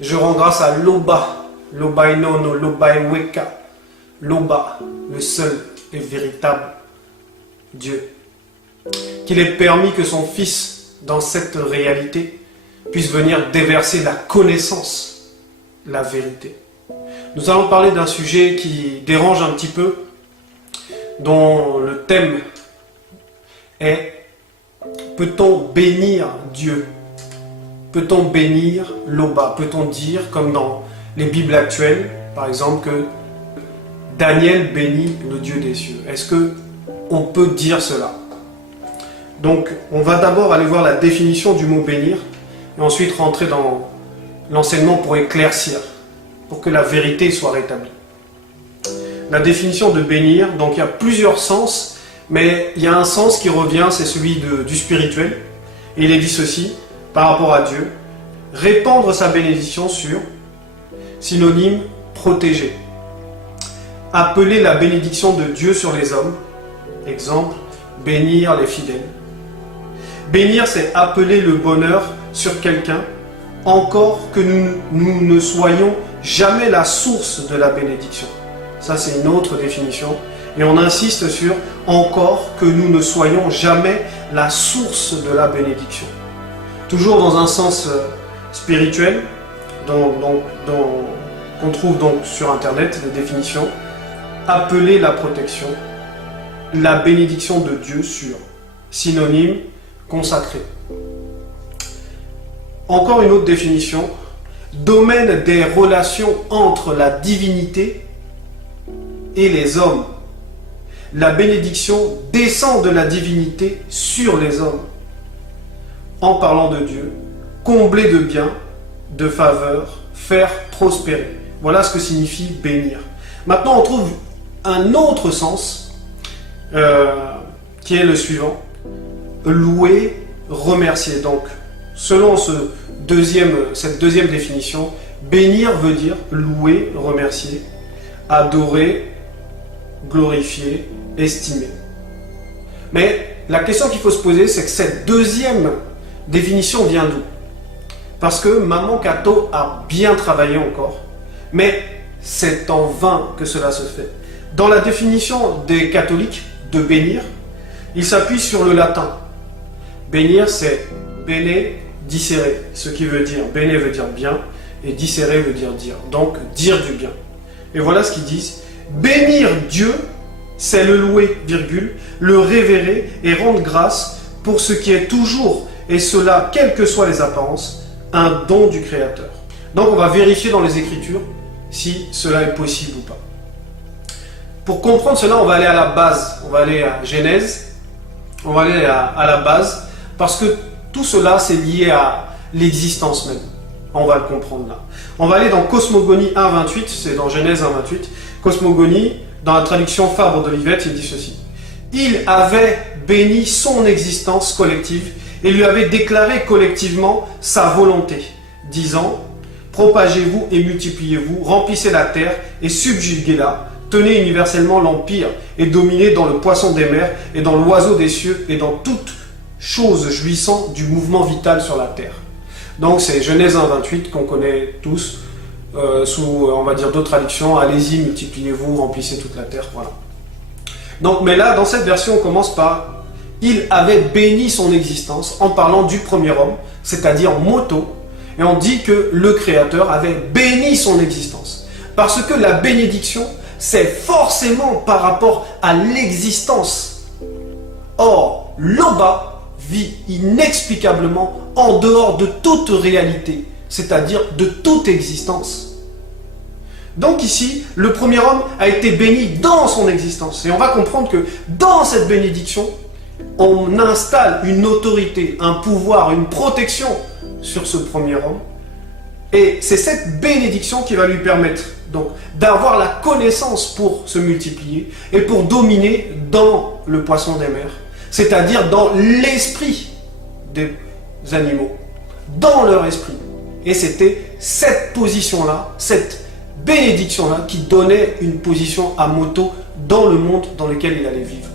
Je rends grâce à Loba, Loba Inono, Loba Eweka, Loba, le seul et véritable Dieu. Qu'il ait permis que son Fils, dans cette réalité, puisse venir déverser la connaissance, la vérité. Nous allons parler d'un sujet qui dérange un petit peu, dont le thème est « Peut-on bénir Dieu ?» Peut-on bénir Loba? Peut-on dire, comme dans les Bibles actuelles, par exemple, que Daniel bénit le Dieu des cieux? Est-ce qu'on peut dire cela? Donc, on va d'abord aller voir la définition du mot bénir, et ensuite rentrer dans l'enseignement pour éclaircir, pour que la vérité soit rétablie. La définition de bénir, donc il y a plusieurs sens, mais il y a un sens qui revient, c'est celui du spirituel, et il est dit ceci, par rapport à Dieu, répandre sa bénédiction sur, synonyme, protéger. Appeler la bénédiction de Dieu sur les hommes, exemple, bénir les fidèles. Bénir, c'est appeler le bonheur sur quelqu'un, encore que nous ne soyons jamais la source de la bénédiction. Ça, c'est une autre définition. Et on insiste sur encore que nous ne soyons jamais la source de la bénédiction. Toujours dans un sens spirituel, qu'on trouve donc sur Internet, les définitions, appeler la protection, la bénédiction de Dieu sur, synonyme, consacré. Encore une autre définition, domaine des relations entre la divinité et les hommes. La bénédiction descend de la divinité sur les hommes. En parlant de Dieu, combler de biens, de faveurs, faire prospérer. Voilà ce que signifie bénir. Maintenant, on trouve un autre sens qui est le suivant. Louer, remercier. Donc, selon cette deuxième définition, bénir veut dire louer, remercier, adorer, glorifier, estimer. Mais la question qu'il faut se poser, c'est que cette deuxième définition vient d'où? Parce que Maman Kato a bien travaillé encore, mais c'est en vain que cela se fait. Dans la définition des catholiques de bénir, il s'appuie sur le latin. Bénir, c'est bene dicere, ce qui veut dire, bene veut dire bien, et dicere veut dire dire, donc dire du bien. Et voilà ce qu'ils disent, bénir Dieu, c'est le louer, virgule, le révérer et rendre grâce pour ce qui est toujours, et cela, quelles que soient les apparences, un don du Créateur. Donc on va vérifier dans les Écritures si cela est possible ou pas. Pour comprendre cela, on va aller à la base, on va aller à Genèse, on va aller à la base, parce que tout cela c'est lié à l'existence même. On va le comprendre là. On va aller dans Cosmogonie 1.28, c'est dans Genèse 1.28. Cosmogonie, dans la traduction Fabre d'Olivet, il dit ceci. Il avait béni son existence collective et lui avait déclaré collectivement sa volonté, disant « Propagez-vous et multipliez-vous, remplissez la terre et subjuguez-la, tenez universellement l'empire et dominez dans le poisson des mers et dans l'oiseau des cieux et dans toute chose jouissant du mouvement vital sur la terre. » Donc c'est Genèse 1.28 qu'on connaît tous, sous, on va dire, d'autres traductions. Allez-y, multipliez-vous, remplissez toute la terre, voilà. Donc, mais là, dans cette version, on commence par « Il avait béni son existence » en parlant du premier homme, c'est-à-dire Moto, et on dit que le Créateur avait béni son existence. Parce que la bénédiction, c'est forcément par rapport à l'existence. Or, Loba vit inexplicablement en dehors de toute réalité, c'est-à-dire de toute existence. Donc ici, le premier homme a été béni dans son existence. Et on va comprendre que dans cette bénédiction, on installe une autorité, un pouvoir, une protection sur ce premier homme. Et c'est cette bénédiction qui va lui permettre donc d'avoir la connaissance pour se multiplier et pour dominer dans le poisson des mers, c'est-à-dire dans l'esprit des animaux, dans leur esprit. Et c'était cette position-là, cette bénédiction-là qui donnait une position à Moto dans le monde dans lequel il allait vivre.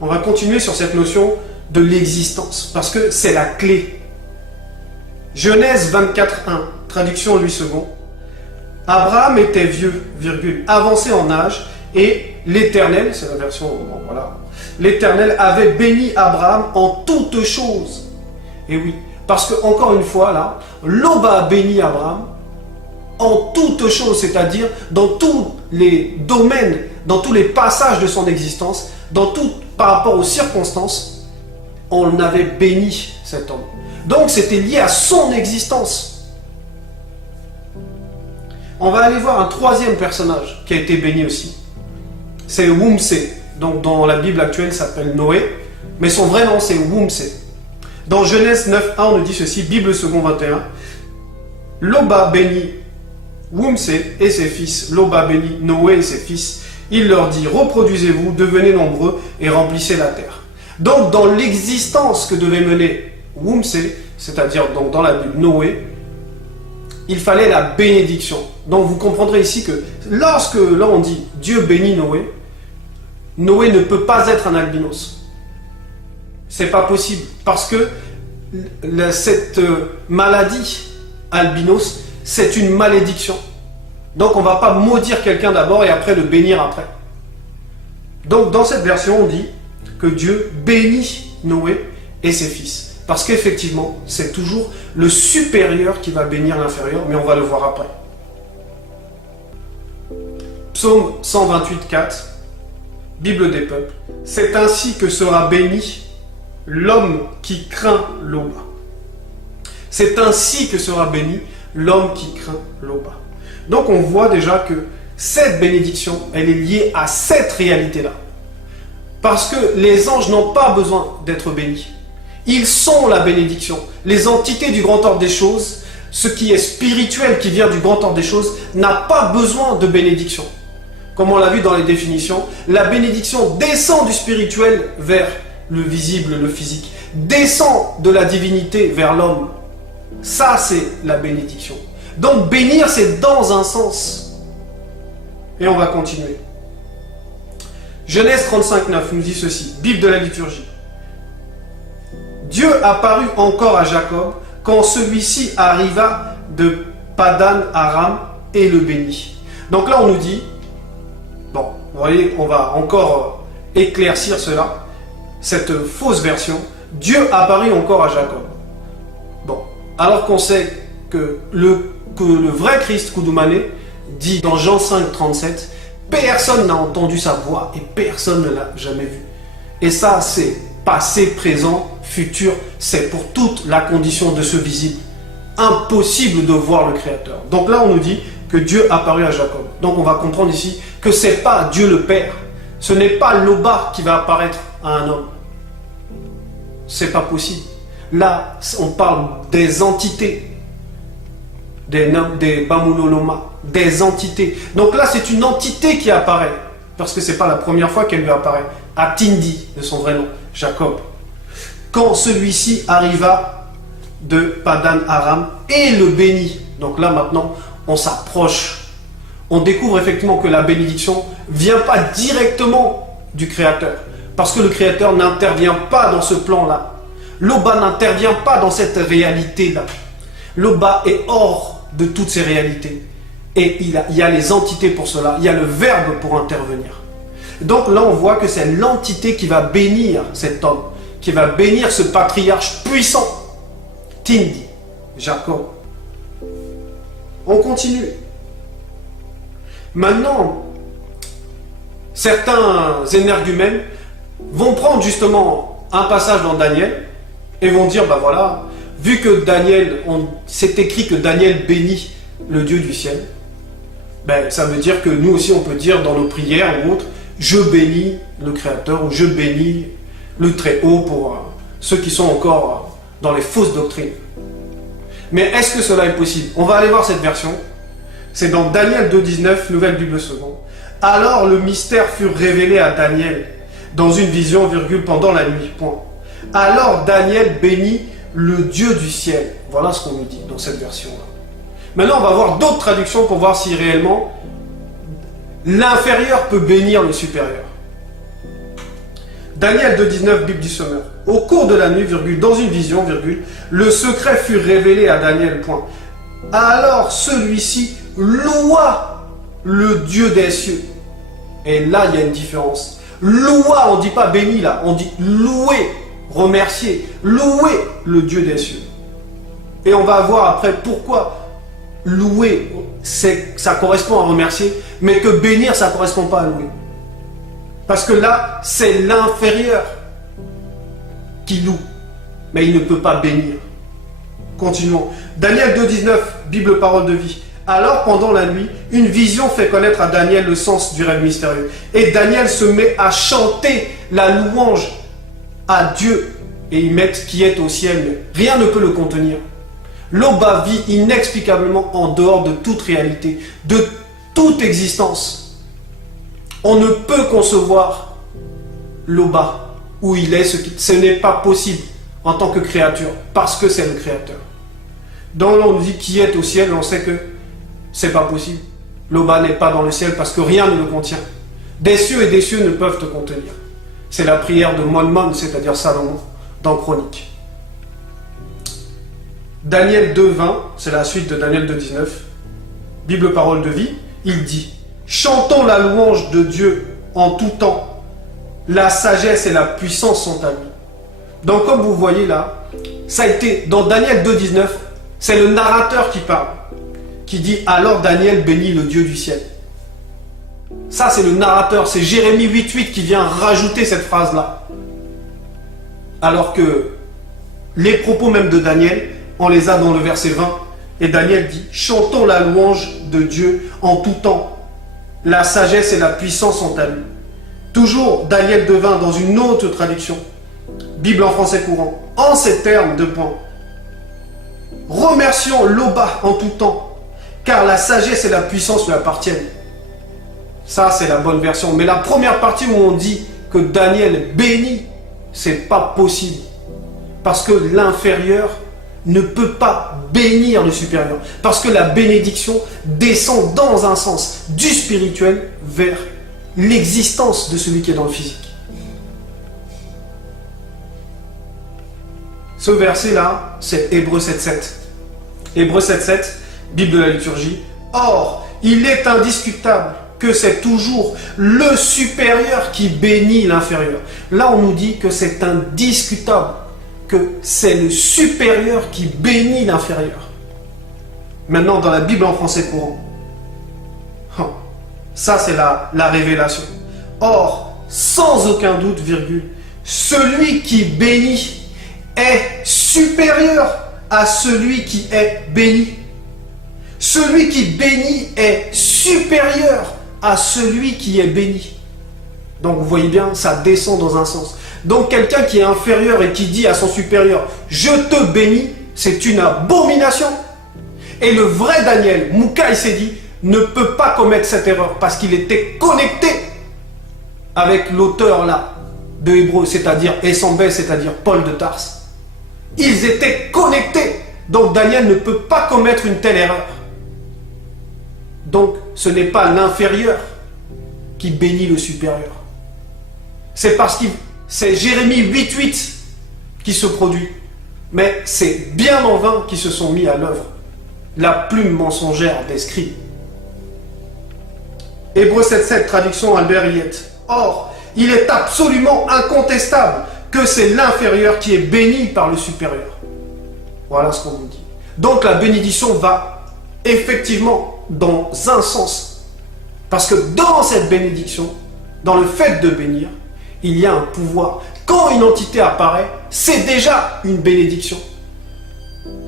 On va continuer sur cette notion de l'existence, parce que c'est la clé. Genèse 24:1, traduction Louis II. Abraham était vieux, avancé en âge, et l'Éternel, c'est la version, bon, voilà, l'Éternel avait béni Abraham en toutes choses. Et oui, parce que encore une fois là, l'Aube a béni Abraham en toutes choses, c'est-à-dire dans tous les domaines, dans tous les passages de son existence, par rapport aux circonstances, on avait béni cet homme. Donc c'était lié à son existence. On va aller voir un troisième personnage qui a été béni aussi. C'est Wumsé. Donc dans la Bible actuelle, il s'appelle Noé, mais son vrai nom c'est Wumsé. Dans Genèse 9:1, on nous dit ceci, Bible second 21. L'Oba bénit Wumsé et ses fils. L'Oba bénit Noé et ses fils. Il leur dit, reproduisez-vous, devenez nombreux et remplissez la terre. Donc dans l'existence que devait mener Wumsé, c'est-à-dire donc dans la Bible Noé, il fallait la bénédiction. Donc vous comprendrez ici que lorsque là on dit Dieu bénit Noé, Noé ne peut pas être un albinos. C'est pas possible parce que cette maladie albinos, c'est une malédiction. Donc on ne va pas maudire quelqu'un d'abord et après le bénir après. Donc dans cette version on dit que Dieu bénit Noé et ses fils. Parce qu'effectivement, c'est toujours le supérieur qui va bénir l'inférieur, mais on va le voir après. Psaume 128:4, Bible des peuples. C'est ainsi que sera béni l'homme qui craint l'Aube. C'est ainsi que sera béni l'homme qui craint l'Aube. Donc on voit déjà que cette bénédiction, elle est liée à cette réalité-là. Parce que les anges n'ont pas besoin d'être bénis. Ils sont la bénédiction. Les entités du grand ordre des choses, ce qui est spirituel, qui vient du grand ordre des choses, n'a pas besoin de bénédiction. Comme on l'a vu dans les définitions, la bénédiction descend du spirituel vers le visible, le physique, descend de la divinité vers l'homme. Ça, c'est la bénédiction. Donc bénir, c'est dans un sens. Et on va continuer. Genèse 35:9 nous dit ceci, Bible de la liturgie. Dieu apparut encore à Jacob quand celui-ci arriva de Padan Aram et le bénit. Donc là on nous dit, bon, vous voyez, on va encore éclaircir cela, cette fausse version, Dieu apparut encore à Jacob. Bon, alors qu'on sait que le vrai Christ Koudoumane dit dans Jean 5:37, personne n'a entendu sa voix et personne ne l'a jamais vu. Et ça c'est passé, présent, futur, c'est pour toute la condition de ce visible. Impossible de voir le Créateur. Donc là, on nous dit que Dieu apparut à Jacob. Donc on va comprendre ici que ce n'est pas Dieu le Père. Ce n'est pas l'Oba qui va apparaître à un homme. C'est pas possible. Là, on parle des entités. Des Bamunoloma. Des entités. Donc là, c'est une entité qui apparaît. Parce que ce n'est pas la première fois qu'elle lui apparaît. Atindi, de son vrai nom, Jacob. Quand celui-ci arriva de Padan Aram et le bénit. Donc là maintenant, on s'approche. On découvre effectivement que la bénédiction ne vient pas directement du Créateur. Parce que le Créateur n'intervient pas dans ce plan-là. L'Oba n'intervient pas dans cette réalité-là. L'Oba est hors de toutes ces réalités. Et il y a les entités pour cela. Il y a le Verbe pour intervenir. Donc là, on voit que c'est l'entité qui va bénir cet homme, qui va bénir ce patriarche puissant, Tindi, Jacob. On continue. Maintenant, certains énergumènes vont prendre justement un passage dans Daniel et vont dire, ben voilà, vu que Daniel, c'est écrit que Daniel bénit le Dieu du ciel, ben ça veut dire que nous aussi on peut dire dans nos prières ou autres, je bénis le Créateur ou je bénis le Très-Haut pour ceux qui sont encore dans les fausses doctrines. Mais est-ce que cela est possible? On va aller voir cette version. C'est dans Daniel 2:19, Nouvelle Bible seconde. Alors le mystère fut révélé à Daniel dans une vision, pendant la nuit. Point. Alors Daniel bénit le Dieu du ciel. Voilà ce qu'on nous dit dans cette version-là. Maintenant, on va voir d'autres traductions pour voir si réellement l'inférieur peut bénir le supérieur. Daniel 2,19, Bible du Sommeur. Au cours de la nuit, virgule, dans une vision, virgule, le secret fut révélé à Daniel, point. Alors celui-ci loua le Dieu des cieux. Et là, il y a une différence. Loua, on ne dit pas béni là, on dit louer, remercier, louer le Dieu des cieux. Et on va voir après pourquoi louer, ça correspond à remercier, mais que bénir, ça ne correspond pas à louer. Parce que là, c'est l'inférieur qui loue, mais il ne peut pas bénir. Continuons. Daniel 2,19, Bible parole de vie. Alors, pendant la nuit, une vision fait connaître à Daniel le sens du rêve mystérieux. Et Daniel se met à chanter la louange à Dieu et y mettre qui est au ciel. Rien ne peut le contenir. Loba vit inexplicablement en dehors de toute réalité, de toute existence. On ne peut concevoir Loba où il est, ce n'est pas possible en tant que créature, parce que c'est le créateur. Dans l'on dit qui est au ciel, on sait que c'est pas possible. Loba n'est pas dans le ciel parce que rien ne le contient. Des cieux et des cieux ne peuvent te contenir. C'est la prière de Monmon, c'est-à-dire Salomon, dans Chronique. Daniel 2,20, c'est la suite de Daniel 2,19, Bible parole de vie, il dit « Chantons la louange de Dieu en tout temps. La sagesse et la puissance sont à lui. » Donc comme vous voyez là, ça a été dans Daniel 2,19, c'est le narrateur qui parle, qui dit « Alors Daniel bénit le Dieu du ciel. » Ça c'est le narrateur, c'est Jérémie 8,8 qui vient rajouter cette phrase-là. Alors que les propos même de Daniel, on les a dans le verset 20. Et Daniel dit « Chantons la louange de Dieu en tout temps. La sagesse et la puissance sont à lui. » Toujours Daniel 2,20 dans une autre traduction. Bible en français courant. En ces termes, deux points. Remercions Loba en tout temps, car la sagesse et la puissance lui appartiennent. Ça, c'est la bonne version. Mais la première partie où on dit que Daniel bénit, c'est pas possible. Parce que l'inférieur ne peut pas bénir le supérieur. Parce que la bénédiction descend dans un sens du spirituel vers l'existence de celui qui est dans le physique. Ce verset-là, c'est Hébreux 7,7. Hébreux 7,7, Bible de la liturgie. Or, il est indiscutable que c'est toujours le supérieur qui bénit l'inférieur. Là, on nous dit que c'est indiscutable, que c'est le supérieur qui bénit l'inférieur. Maintenant, dans la Bible en français courant, ça c'est la révélation. Or, sans aucun doute, virgule, celui qui bénit est supérieur à celui qui est béni. Celui qui bénit est supérieur à celui qui est béni. Donc vous voyez bien, ça descend dans un sens. Donc quelqu'un qui est inférieur et qui dit à son supérieur « Je te bénis », c'est une abomination. Et le vrai Daniel, Mouka, il s'est dit, ne peut pas commettre cette erreur parce qu'il était connecté avec l'auteur là de Hébreux, c'est-à-dire Essambé, c'est-à-dire Paul de Tarse. Ils étaient connectés. Donc Daniel ne peut pas commettre une telle erreur. Donc ce n'est pas l'inférieur qui bénit le supérieur. C'est parce que c'est Jérémie 8,8 qui se produit. Mais c'est bien en vain qu'ils se sont mis à l'œuvre. La plume mensongère des scribes. Hébreux 7,7, traduction Albert Hiette. Or, il est absolument incontestable que c'est l'inférieur qui est béni par le supérieur. Voilà ce qu'on nous dit. Donc la bénédiction va effectivement dans un sens. Parce que dans cette bénédiction, dans le fait de bénir, il y a un pouvoir. Quand une entité apparaît, c'est déjà une bénédiction.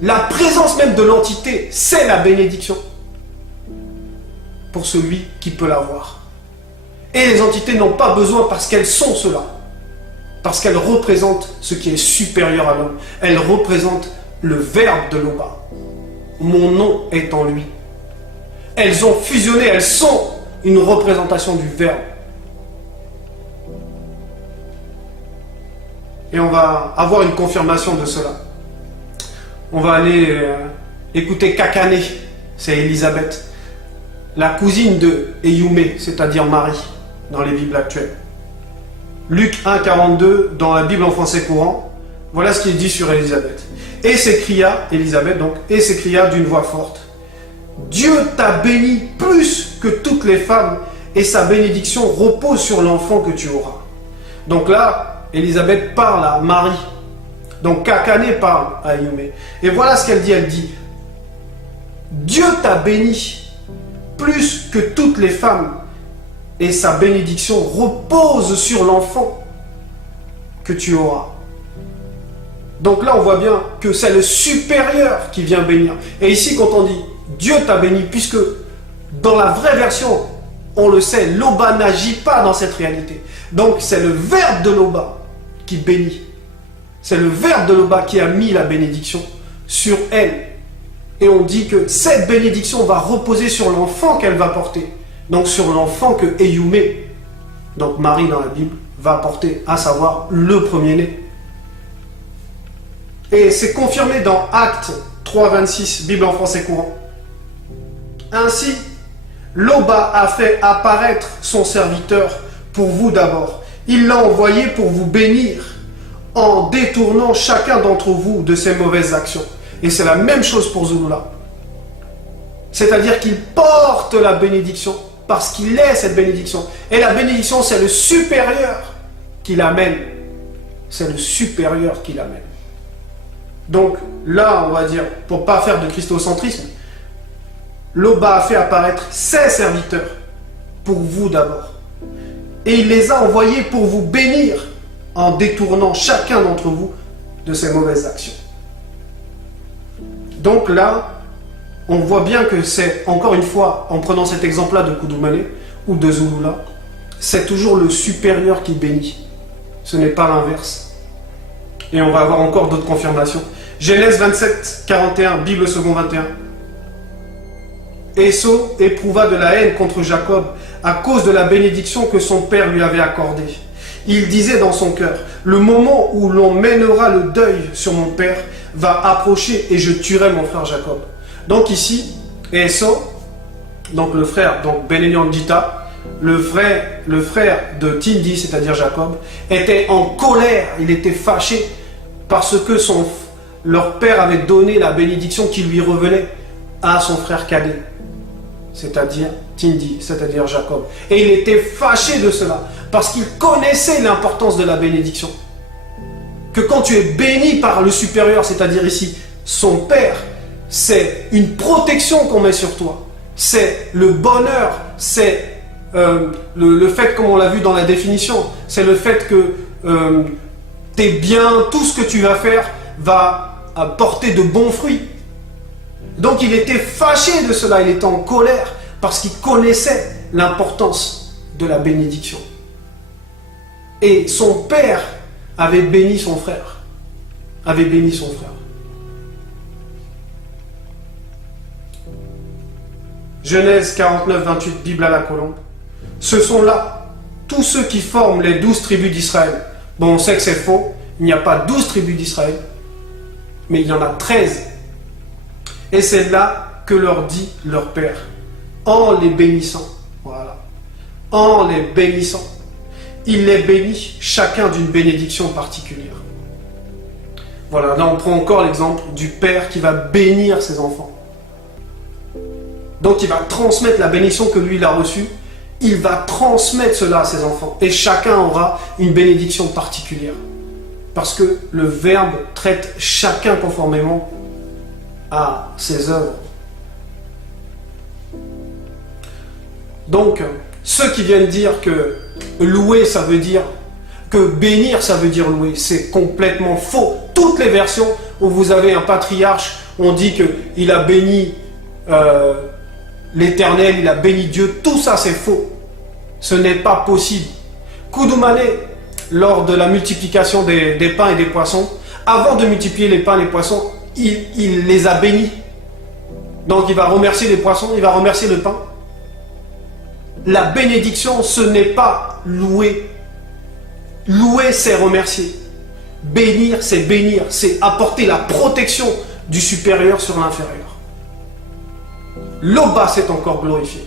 La présence même de l'entité, c'est la bénédiction. Pour celui qui peut l'avoir. Et les entités n'ont pas besoin parce qu'elles sont cela. Parce qu'elles représentent ce qui est supérieur à l'homme. Elles représentent le verbe de Loba. Mon nom est en lui. Elles ont fusionné, elles sont une représentation du verbe. Et on va avoir une confirmation de cela. On va aller écouter Kakane, c'est Élisabeth, la cousine de Eyumé, c'est-à-dire Marie, dans les Bibles actuelles. Luc 1, 42, dans la Bible en français courant, voilà ce qui est dit sur Élisabeth. Et s'écria, Élisabeth donc, et s'écria d'une voix forte, Dieu t'a béni plus que toutes les femmes, et sa bénédiction repose sur l'enfant que tu auras. Donc là, Élisabeth parle à Marie. Donc Kakané parle à Yumé. Et voilà ce qu'elle dit. Elle dit, Dieu t'a béni plus que toutes les femmes, et sa bénédiction repose sur l'enfant que tu auras. Donc là, on voit bien que c'est le supérieur qui vient bénir. Et ici, quand on dit Dieu t'a béni, puisque dans la vraie version, on le sait, l'Oba n'agit pas dans cette réalité. Donc c'est le Verbe de l'Oba qui bénit. C'est le Verbe de l'Oba qui a mis la bénédiction sur elle. Et on dit que cette bénédiction va reposer sur l'enfant qu'elle va porter. Donc sur l'enfant que Eyumé, donc Marie dans la Bible, va porter, à savoir le premier-né. Et c'est confirmé dans Actes 3, 26, Bible en français courant. Ainsi, l'Oba a fait apparaître son serviteur pour vous d'abord. Il l'a envoyé pour vous bénir en détournant chacun d'entre vous de ses mauvaises actions. Et c'est la même chose pour Zulula. C'est-à-dire qu'il porte la bénédiction parce qu'il est cette bénédiction. Et la bénédiction, c'est le supérieur qui l'amène. C'est le supérieur qui l'amène. Donc là, on va dire, pour ne pas faire de christocentrisme, l'Oba a fait apparaître ses serviteurs pour vous d'abord. Et il les a envoyés pour vous bénir en détournant chacun d'entre vous de ses mauvaises actions. Donc là, on voit bien que c'est, encore une fois, en prenant cet exemple-là de Kudumane ou de Zulula, c'est toujours le supérieur qui bénit. Ce n'est pas l'inverse. Et on va avoir encore d'autres confirmations. Genèse 27, 41, Bible second 21. Esau éprouva de la haine contre Jacob à cause de la bénédiction que son père lui avait accordée. Il disait dans son cœur, le moment où l'on mènera le deuil sur mon père va approcher et je tuerai mon frère Jacob. Donc ici, Esau, donc le frère, donc Benignan Dita, le frère de Tindi, c'est-à-dire Jacob, était en colère, il était fâché parce que leur père avait donné la bénédiction qui lui revenait à son frère cadet, c'est-à-dire Tindi, c'est-à-dire Jacob. Et il était fâché de cela, parce qu'il connaissait l'importance de la bénédiction. Que quand tu es béni par le supérieur, c'est-à-dire ici son père, c'est une protection qu'on met sur toi. C'est le bonheur, c'est le fait, comme on l'a vu dans la définition, c'est le fait que tes biens, tout ce que tu vas faire va porter de bons fruits. Donc il était fâché de cela, il était en colère parce qu'il connaissait l'importance de la bénédiction. Et son père avait béni son frère. Avait béni son frère. Genèse 49, 28, Bible à la colombe. Ce sont là tous ceux qui forment les 12 tribus d'Israël. Bon, on sait que c'est faux. Il n'y a pas 12 tribus d'Israël. Mais il y en a 13. Et c'est là que leur dit leur père. En les bénissant. Voilà. En les bénissant. Il les bénit chacun d'une bénédiction particulière. Voilà, là on prend encore l'exemple du père qui va bénir ses enfants. Donc il va transmettre la bénédiction que lui il a reçue. Il va transmettre cela à ses enfants. Et chacun aura une bénédiction particulière. Parce que le Verbe traite chacun conformément à ses œuvres. Donc, ceux qui viennent dire que louer, ça veut dire, que bénir, ça veut dire louer, c'est complètement faux. Toutes les versions où vous avez un patriarche, on dit qu'il a béni l'Éternel, il a béni Dieu, tout ça c'est faux. Ce n'est pas possible. Kudumane, lors de la multiplication des pains et des poissons, avant de multiplier les pains et les poissons, il les a bénis. Donc il va remercier les poissons, il va remercier le pain. La bénédiction, ce n'est pas louer. Louer, c'est remercier. Bénir, c'est apporter la protection du supérieur sur l'inférieur. L'Oba s'est encore glorifié.